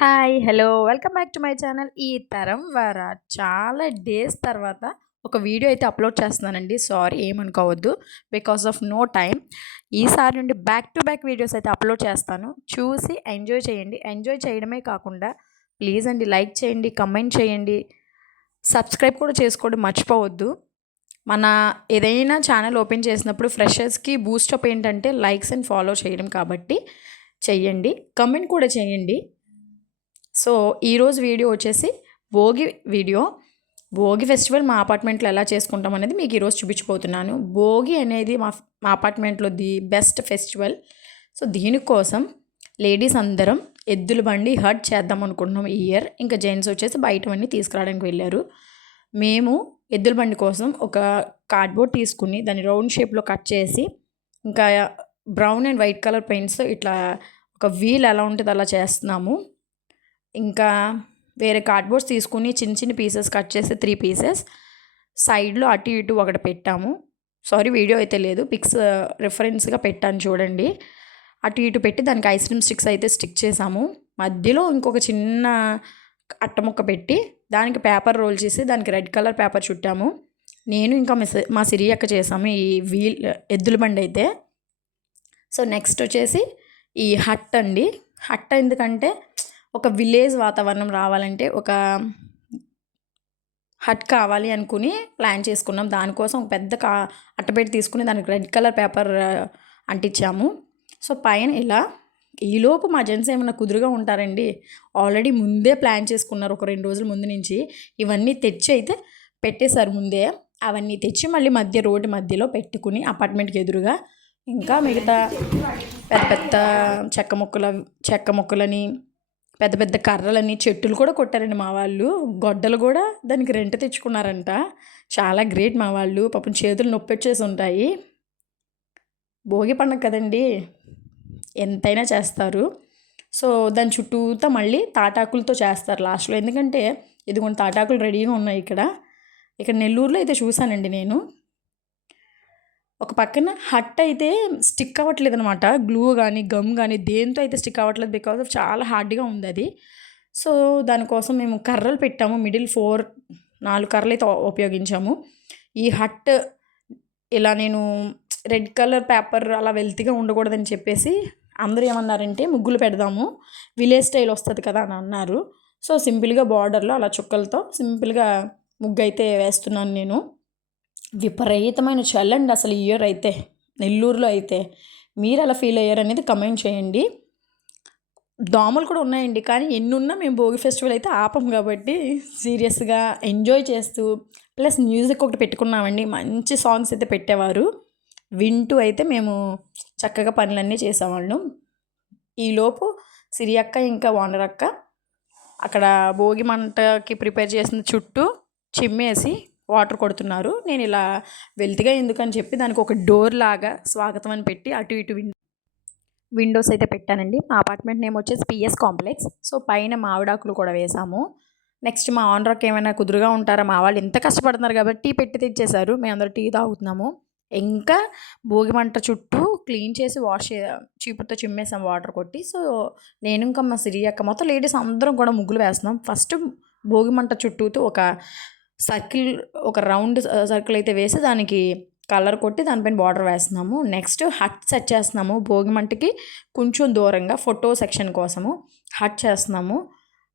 Hi! Hello! Welcome back to my channel. ఈ తరం వార చాలా డేస్ తర్వాత ఒక వీడియో అయితే అప్‌లోడ్ చేస్తున్నానండి. సారీ ఏమనుకోవద్దు. Because of no time. ఈసారి నుండి బ్యాక్ టు బ్యాక్ వీడియోస్ అయితే అప్‌లోడ్ చేస్తాను. చూసి ఎంజాయ్ చేయండి. ఎంజాయ్ చేయడమే కాకుండా ప్లీజ్ అండి లైక్ చేయండి, కమెంట్ చేయండి, సబ్స్క్రైబ్ కూడా చేసుకోవడం మర్చిపోవద్దు. మన ఏదైనా ఛానల్ ఓపెన్ చేసినప్పుడు ఫ్రెషర్స్‌కి బూస్టప్ ఏంటంటే లైక్స్ అండ్ ఫాలో చేయడం కాబట్టి చెయ్యండి. కమెంట్ కూడా చేయండి. సో ఈరోజు వీడియో వచ్చేసి భోగి వీడియో. భోగి ఫెస్టివల్ మా అపార్ట్మెంట్లో ఎలా చేసుకుంటాం అనేది మీకు ఈరోజు చూపించబోతున్నాను. భోగి అనేది మా అపార్ట్మెంట్లో ది బెస్ట్ ఫెస్టివల్. సో దీనికోసం లేడీస్ అందరం ఎద్దుల బండి హట్ చేద్దాం అనుకుంటున్నాం ఈ ఇయర్. ఇంకా జెంట్స్ వచ్చేసి బయటవన్నీ తీసుకురావడానికి వెళ్ళారు. మేము ఎద్దుల బండి కోసం ఒక కార్డ్బోర్డ్ తీసుకుని దాన్ని రౌండ్ షేప్లో కట్ చేసి ఇంకా బ్రౌన్ అండ్ వైట్ కలర్ పెయింట్స్తో ఇట్లా ఒక వీల్ ఎలా ఉంటుంది అలా చేస్తున్నాము. ఇంకా వేరే కార్డ్బోర్డ్స్ తీసుకుని చిన్న చిన్న పీసెస్ కట్ చేసి 3 పీసెస్ సైడ్లో అటు ఇటు ఒకటి పెట్టాము. సారీ వీడియో అయితే లేదు, పిక్స్ రిఫరెన్స్గా పెట్టాను చూడండి. అటు ఇటు పెట్టి దానికి ఐస్ క్రీమ్ స్టిక్స్ అయితే స్టిక్ చేసాము. మధ్యలో ఇంకొక చిన్న అట్ట ముక్క పెట్టి దానికి పేపర్ రోల్ చేసి దానికి రెడ్ కలర్ పేపర్ చుట్టాము. నేను ఇంకా మా సిరి అక్క చేసాము ఈ వీల్ ఎద్దుల బండి అయితే. సో నెక్స్ట్ వచ్చేసి ఈ హట్ అండి. హట్ ఎందుకంటే ఒక విలేజ్ వాతావరణం రావాలంటే ఒక హట్ కావాలి అనుకుని ప్లాన్ చేసుకున్నాం. దానికోసం ఒక పెద్ద అట్టపెట్టి తీసుకుని దానికి రెడ్ కలర్ పేపర్ అంటించాము. సో పైన ఇలా ఈలోపు మా జెంట్స్ ఏమైనా కుదురుగా ఉంటారండి. ఆల్రెడీ ముందే ప్లాన్ చేసుకున్నారు ఒక 2 రోజుల ముందు నుంచి. ఇవన్నీ తెచ్చి అయితే పెట్టేశారు ముందే. అవన్నీ తెచ్చి మళ్ళీ రోడ్డు మధ్యలో పెట్టుకుని అపార్ట్మెంట్కి ఎదురుగా ఇంకా మిగతా పెద్ద పెద్ద చెక్క ముక్కలని పెద్ద పెద్ద కర్రలని చెట్టులు కూడా కొట్టారండి మా వాళ్ళు. గొడ్డలు కూడా దానికి రెంట్ తెచ్చుకున్నారంట. చాలా గ్రేట్ మా వాళ్ళు. పాపం చేతులు నొప్పి వచ్చేసి ఉంటాయి. భోగి పండుగ కదండి, ఎంతైనా చేస్తారు. సో దాని చుట్టూతా మళ్ళీ తాటాకులతో చేస్తారు లాస్ట్లో. ఎందుకంటే ఇదిగోండి తాటాకులు రెడీగా ఉన్నాయి ఇక్కడ నెల్లూరులో అయితే చూశానండి నేను. ఒక పక్కన హట్ అయితే స్టిక్ అవ్వట్లేదు అనమాట. గ్లూ కానీ గమ్ కానీ దేంతో అయితే స్టిక్ అవ్వట్లేదు. బికాజ్ ఆఫ్ చాలా హార్డ్గా ఉంది అది. సో దానికోసం మేము కర్రలు పెట్టాము. మిడిల్ 4 కర్రలు అయితే ఉపయోగించాము. ఈ హట్ ఇలా నేను రెడ్ కలర్ పేపర్ అలా వెల్తిగా ఉండకూడదని చెప్పేసి అందరూ ఏమన్నారంటే ముగ్గులు పెడదాము, విలేజ్ స్టైల్ వస్తుంది కదా అని అన్నారు. సో సింపుల్గా బార్డర్లో అలా చుక్కలతో సింపుల్గా ముగ్గు అయితే వేస్తున్నాను నేను. విపరీతమైన చల్లండి అసలు ఈ ఇయర్ అయితే నెల్లూరులో అయితే. మీరు ఎలా ఫీల్ అయ్యారు అనేది కమెంట్ చేయండి. దోమలు కూడా ఉన్నాయండి, కానీ ఎన్నున్నా మేము భోగి ఫెస్టివల్ అయితే ఆపం కాబట్టి సీరియస్గా ఎంజాయ్ చేస్తూ ప్లస్ మ్యూజిక్ ఒకటి పెట్టుకున్నామండి. మంచి సాంగ్స్ అయితే పెట్టేవారు. వింటూ అయితే మేము చక్కగా పనులన్నీ చేసేవాళ్ళం. ఈలోపు సిరి అక్క ఇంకా వానర్ అక్క అక్కడ భోగి మంటకి ప్రిపేర్ చేసిన చుట్టూ చిమ్మేసి వాటర్ కొడుతున్నారు. నేను ఇలా వెల్తిగా ఎందుకని చెప్పి దానికి ఒక డోర్ లాగా స్వాగతం అని పెట్టి అటు ఇటు విండోస్ అయితే పెట్టానండి. మా అపార్ట్మెంట్ నేమ్ వచ్చేసి పిఎస్ కాంప్లెక్స్. సో పైన మామిడాకులు కూడా వేసాము. నెక్స్ట్ మా ఓనర్కి ఏమైనా కుదురుగా ఉంటారా, మా వాళ్ళు ఎంత కష్టపడుతున్నారు కాబట్టి టీ పెట్టి తెచ్చేశారు. మేము అందరూ టీ తాగుతున్నాము. ఇంకా భోగి మంట చుట్టూ క్లీన్ చేసి చీపుతో చిమ్మేసాం వాటర్ కొట్టి. సో నేను ఇంకా మా సిరి అక్క మొత్తం లేడీస్ అందరం కూడా ముగ్గులు వేస్తున్నాం. ఫస్ట్ భోగి మంట చుట్టూతో ఒక రౌండ్ సర్కిల్ అయితే వేసి దానికి కలర్ కొట్టి దానిపైన బార్డర్ వేస్తున్నాము. నెక్స్ట్ హట్ సెట్ చేస్తున్నాము. భోగి మంటకి కొంచెం దూరంగా ఫోటో సెక్షన్ కోసము హట్ చేస్తున్నాము.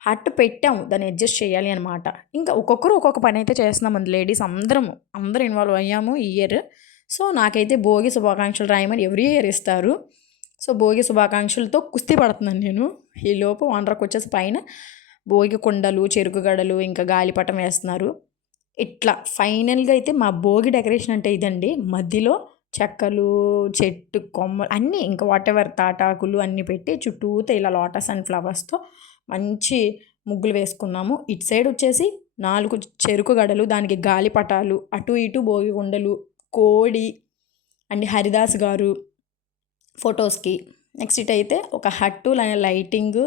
హట్ పెట్టాము, దాన్ని అడ్జస్ట్ చేయాలి అనమాట. ఇంకా ఒక్కొక్కరు ఒక్కొక్క పని అయితే చేస్తున్నాము. లేడీస్ అందరూ ఇన్వాల్వ్ అయ్యాము ఈ ఇయర్. సో నాకైతే భోగి శుభాకాంక్షలు రాయమని ఎవ్రీ ఇయర్ ఇస్తారు. సో భోగి శుభాకాంక్షలతో కుస్తీ పడుతున్నాను నేను. ఈలోపు ఓనర్కి వచ్చేసి పైన భోగి కుండలు, చెరుకు గడలు, ఇంకా గాలిపటం వేస్తున్నారు. ఇట్లా ఫైనల్గా అయితే మా భోగి డెకరేషన్ అంటే ఇదండి. మధ్యలో చెక్కలు, చెట్టు కొమ్మలు అన్నీ ఇంకా వాటెవర్ తాటాకులు అన్నీ పెట్టి చుట్టూతో ఇలా లోటస్ అండ్ ఫ్లవర్స్తో మంచి ముగ్గులు వేసుకున్నాము. ఇటు సైడ్ వచ్చేసి 4 చెరుకు గడలు, దానికి గాలిపటాలు, అటు ఇటు భోగి కుండలు, కోడి అండ్ హరిదాస్ గారు ఫొటోస్కి. నెక్స్ట్ ఇటు అయితే ఒక హట్టు లైటింగ్,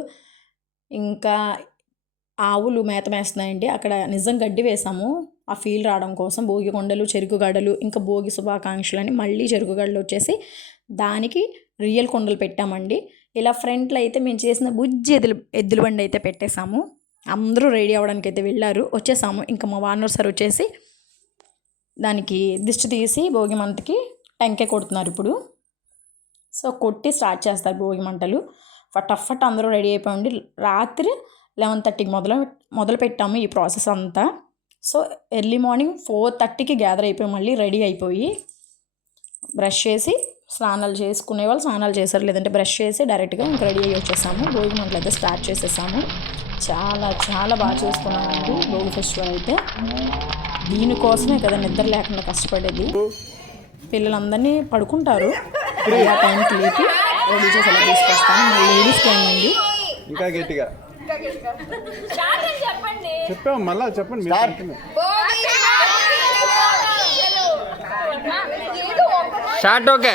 ఇంకా ఆవులు మేత మేస్తున్నాయండి. అక్కడ నిజం గడ్డి వేసాము ఆ ఫీల్ రావడం కోసం. భోగి కొండలు, చెరుకు గడలు, ఇంకా భోగి శుభాకాంక్షలు అని మళ్ళీ చెరుకు గడలు వచ్చేసి దానికి రియల్ కొండలు పెట్టామండి. ఇలా ఫ్రంట్లో అయితే మేము చేసిన బుజ్జి ఎద్దుల బండి అయితే పెట్టేశాము. అందరూ రెడీ అవ్వడానికి అయితే వెళ్ళారు, వచ్చేసాము. ఇంకా మా వానర్ సార్ వచ్చేసి దానికి దిష్టి తీసి భోగి మంటకి టెంకాయ కొడుతున్నారు ఇప్పుడు. సో కొట్టి స్టార్ట్ చేస్తారు భోగి మంటలు. ఫటాఫట్ అందరూ రెడీ అయిపోయింది. రాత్రి 11:30కి మొదలు పెట్టాము ఈ ప్రాసెస్ అంతా. సో ఎర్లీ మార్నింగ్ 4:30కి గ్యాదర్ అయిపోయి మళ్ళీ రెడీ అయిపోయి బ్రష్ చేసి స్నానాలు చేసుకునే వాళ్ళు స్నానాలు చేశారు, లేదంటే బ్రష్ చేసి డైరెక్ట్గా ఇంకా రెడీ అయ్యి వచ్చేసాము. భోగి మంటలు అయితే స్టార్ట్ చేసేసాము. చాలా చాలా బాగా చేసుకున్నామండి భోగి ఫెస్టివల్ అయితే. దీనికోసమే కదా నిద్ర లేకుండా కష్టపడేది. పిల్లలందరినీ పడుకుంటారు, ఆ టైంకి లేపి రెడీ చేసి అలా తీసుకొస్తాను. మా లేడీస్కి ఏమండి ఇంకా గట్టిగా చెప్పాము, మళ్ళా చెప్పండి. Short okay.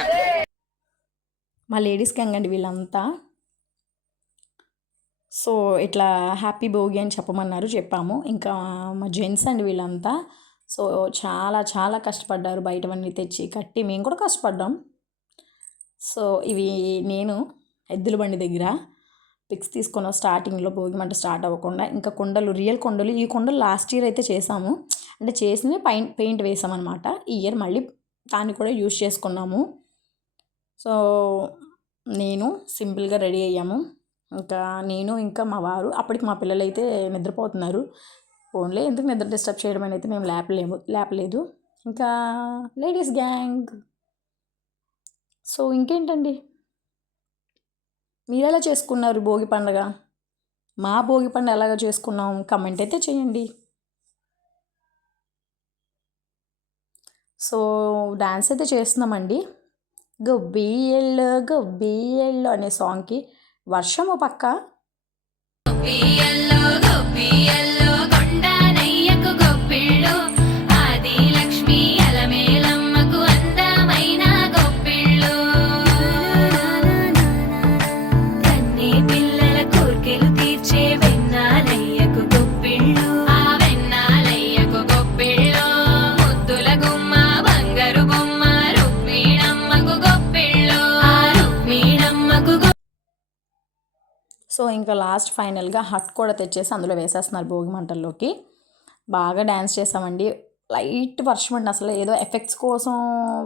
మా లేడీస్ గ్యాంగ్ అండి వీళ్ళంతా. సో ఇట్లా హ్యాపీ భోగి అని చెప్పమన్నారు, చెప్పాము. ఇంకా మా జెంట్స్ అండి వీళ్ళంతా. సో చాలా చాలా కష్టపడ్డారు, బయటవన్నీ తెచ్చి కట్టి మేము కూడా కష్టపడ్డాం. సో ఇవి నేను ఎద్దుల బండి దగ్గర పిక్స్ తీసుకున్నాం స్టార్టింగ్లో భోగి మంట స్టార్ట్ అవ్వకుండా. ఇంకా కొండలు, రియల్ కొండలు. ఈ కొండలు లాస్ట్ ఇయర్ అయితే చేసాము, అంటే చేసి పెయింట్ వేసామన్నమాట. ఈ ఇయర్ మళ్ళీ దాన్ని కూడా యూజ్ చేసుకున్నాము. సో నేను సింపుల్గా రెడీ అయ్యాము. ఇంకా నేను ఇంకా మా వారు. అప్పటికి మా పిల్లలు అయితే నిద్రపోతున్నారు. ఓన్లీ ఎందుకు నిద్ర డిస్టర్బ్ చేయడం అని అయితే మేము లేపలేదు. ఇంకా లేడీస్ గ్యాంగ్. సో ఇంకేంటండి, మీరు ఎలా చేసుకున్నారు భోగి పండుగ? మా భోగి పండుగ ఎలాగ చేసుకున్నాం కమెంట్ అయితే చేయండి. సో డ్యాన్స్ అయితే చేస్తున్నామండి. గొబ్బియల్లో గొబ్బియల్లో అనే సాంగ్కి వర్షము పక్క సో ఇంకా లాస్ట్ ఫైనల్గా హట్ కూడా తెచ్చేసి అందులో వేసేస్తున్నారు భోగి మంటల్లోకి. బాగా డ్యాన్స్ చేసామండి. లైట్ వర్షం అండి, అసలు ఏదో ఎఫెక్ట్స్ కోసం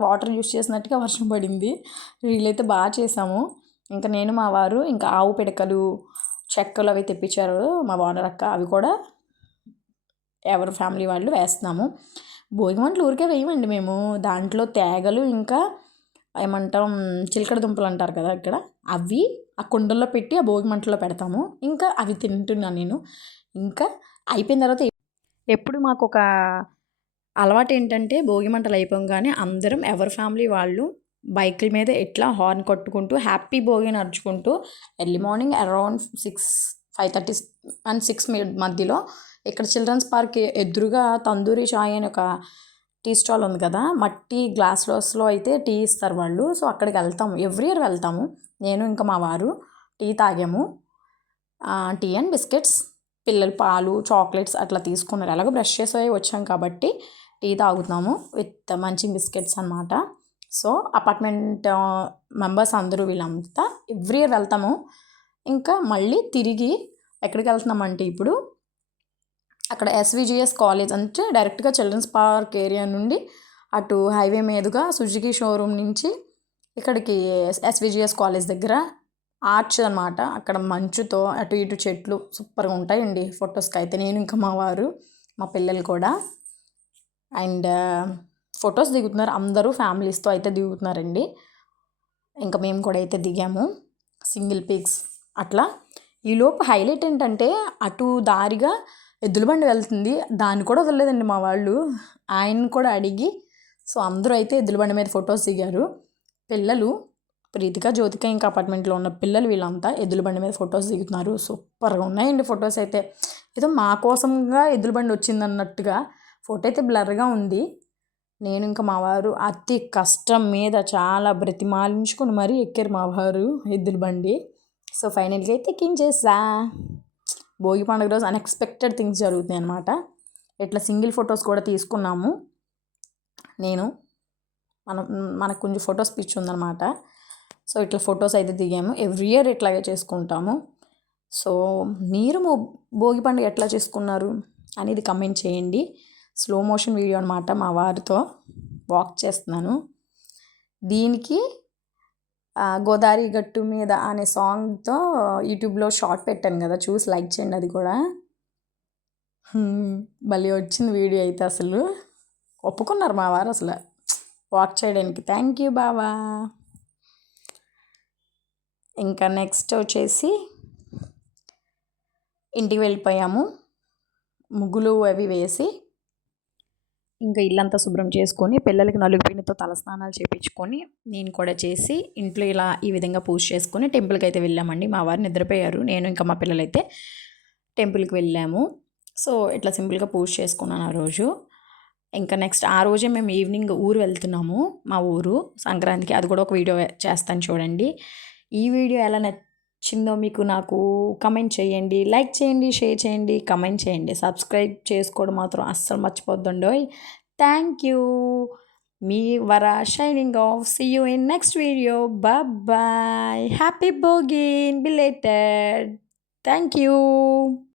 వాటర్ యూస్ చేసినట్టుగా వర్షం పడింది. వీళ్ళైతే బాగా చేసాము. ఇంకా నేను మా వారు ఇంకా ఆవు పిడకలు, చెక్కలు అవి తెప్పించారు మా ఓనర్ అక్క. అవి కూడా ఎవరి ఫ్యామిలీ వాళ్ళు వేస్తున్నాము. భోగి మంటలు ఊరికే వేయమండి మేము. దాంట్లో తేగలు, ఇంకా ఏమంటాం చిలకడ దుంపలు అంటారు కదా ఇక్కడ, అవి ఆ కుండల్లో పెట్టి ఆ భోగి మంటలో పెడతాము. ఇంకా అవి తింటున్నాను నేను. ఇంకా అయిపోయిన తర్వాత ఎప్పుడు మాకు ఒక అలవాటు ఏంటంటే భోగి మంటలు అయిపోగానే అందరం ఎవరి ఫ్యామిలీ వాళ్ళు బైకుల మీద ఎట్లా హార్న్ కొట్టుకుంటూ హ్యాపీ భోగి నడుచుకుంటూ ఎర్లీ మార్నింగ్ అరౌండ్ 5:30 and 6 మధ్యలో ఇక్కడ చిల్డ్రన్స్ పార్క్ ఎదురుగా తందూరి చాయ్ అని ఒక టీ స్టాల్ ఉంది కదా, మట్టి గ్లాస్లో అయితే టీ ఇస్తారు వాళ్ళు. సో అక్కడికి వెళ్తాము, ఎవ్రీ ఇయర్ వెళ్తాము. నేను ఇంకా మా వారు టీ తాగాము. టీ అండ్ బిస్కెట్స్, పిల్లలు పాలు, చాక్లెట్స్ అట్లా తీసుకున్నారు. ఎలాగో బ్రష్ చేసి వచ్చాం కాబట్టి టీ తాగుతాము విత్ మంచి బిస్కెట్స్ అనమాట. సో అపార్ట్మెంట్ మెంబర్స్ అందరూ వీళ్ళంతా ఎవ్రీ ఇయర్ వెళ్తాము. ఇంకా మళ్ళీ తిరిగి ఎక్కడికి వెళ్తున్నామంటే ఇప్పుడు అక్కడ SVGS కాలేజ్ అంటే డైరెక్ట్గా చిల్డ్రన్స్ పార్క్ ఏరియా నుండి అటు హైవే మీదుగా సుజుకి షోరూమ్ నుంచి ఇక్కడికి SVGS కాలేజ్ దగ్గర ఆర్చ్ అనమాట. అక్కడ మంచుతో అటు ఇటు చెట్లు సూపర్గా ఉంటాయండి ఫొటోస్కి అయితే. నేను ఇంకా మా వారు, మా పిల్లలు కూడా. అండ్ ఫొటోస్ దిగుతున్నారు అందరూ, ఫ్యామిలీస్తో అయితే దిగుతున్నారండి. ఇంకా మేము కూడా అయితే దిగాము సింగిల్ పిక్స్ అట్లా. ఈలోపు హైలైట్ ఏంటంటే అటు దారిగా ఎద్దుల బండి వెళ్తుంది, దాన్ని కూడా వదలలేదండి మా వాళ్ళు. ఆయన్ని కూడా అడిగి సో అందరూ అయితే ఎద్దుల బండి మీద ఫొటోస్ దిగారు. పిల్లలు ప్రీతిక, జ్యోతిక, ఇంకా అపార్ట్మెంట్లో ఉన్న పిల్లలు వీళ్ళంతా ఎద్దుల బండి మీద ఫొటోస్ దిగుతున్నారు. సూపర్గా ఉన్నాయండి ఫొటోస్ అయితే. ఏదో మా కోసంగా ఎద్దుల బండి వచ్చిందన్నట్టుగా ఫోటో అయితే బ్లర్గా ఉంది. నేను ఇంకా మా వారు అతి కష్టం మీద చాలా బ్రతిమాలించుకుని మరీ ఎక్కారు మా వారు ఎద్దుల బండి. సో ఫైనల్గా అయితే ఎక్కించేసా. భోగి పండుగ రోజు అన్ఎక్స్పెక్టెడ్ థింగ్స్ జరుగుతాయి అన్నమాట. ఇట్లా సింగిల్ ఫొటోస్ కూడా తీసుకున్నాము. మనకు కొంచెం ఫొటోస్ పిచ్ ఉందన్నమాట. సో ఇట్లా ఫొటోస్ అయితే దిగాము. ఎవ్రీ ఇయర్ ఇట్లాగే చేసుకుంటాము. సో మీరు భోగి పండుగ ఎట్లా చేసుకున్నారు అనేది కమెంట్ చేయండి. స్లో మోషన్ వీడియో అనమాట, మా వారితో వాక్ చేస్తున్నాను. దీనికి గోదావరి గట్టు మీద అనే సాంగ్తో యూట్యూబ్లో షార్ట్ పెట్టాను కదా, చూసి లైక్ చేయండి. అది కూడా భలే వచ్చింది వీడియో అయితే. అసలు ఒప్పుకున్నారు మా వారు అసలు వాక్ చేయడానికి. థ్యాంక్ యూ బావా. ఇంకా నెక్స్ట్ వచ్చేసి ఇంటికి వెళ్ళిపోయాము. ముగ్గులు అవి వేసి ఇంకా ఇల్లంతా శుభ్రం చేసుకొని పిల్లలకి నలుగు పిండితో తలస్నానాలు చేయించుకొని నేను కూడా చేసి ఇంట్లో ఇలా ఈ విధంగా పూజ చేసుకొని టెంపుల్కి అయితే వెళ్ళామండి. మా వారు నిద్రపోయారు, నేను ఇంకా మా పిల్లలైతే టెంపుల్కి వెళ్ళాము. సో ఇట్లా సింపుల్గా పూజ చేసుకున్నాను ఆ రోజు. ఇంకా నెక్స్ట్ ఆ రోజే మేము ఈవినింగ్ ఊరు వెళ్తున్నాము, మా ఊరు సంక్రాంతికి. అది కూడా ఒక వీడియో చేస్తాను చూడండి. ఈ వీడియో ఎలా నచ్చిందో మీకు నాకు కమెంట్ చేయండి, లైక్ చేయండి, షేర్ చేయండి, కమెంట్ చేయండి. సబ్స్క్రైబ్ చేసుకోవడం మాత్రం అస్సలు మర్చిపోద్దండోయ్. Thank you. మీ వర signing off. See you in next video. Bye. Happy Bhogi belated. Thank you.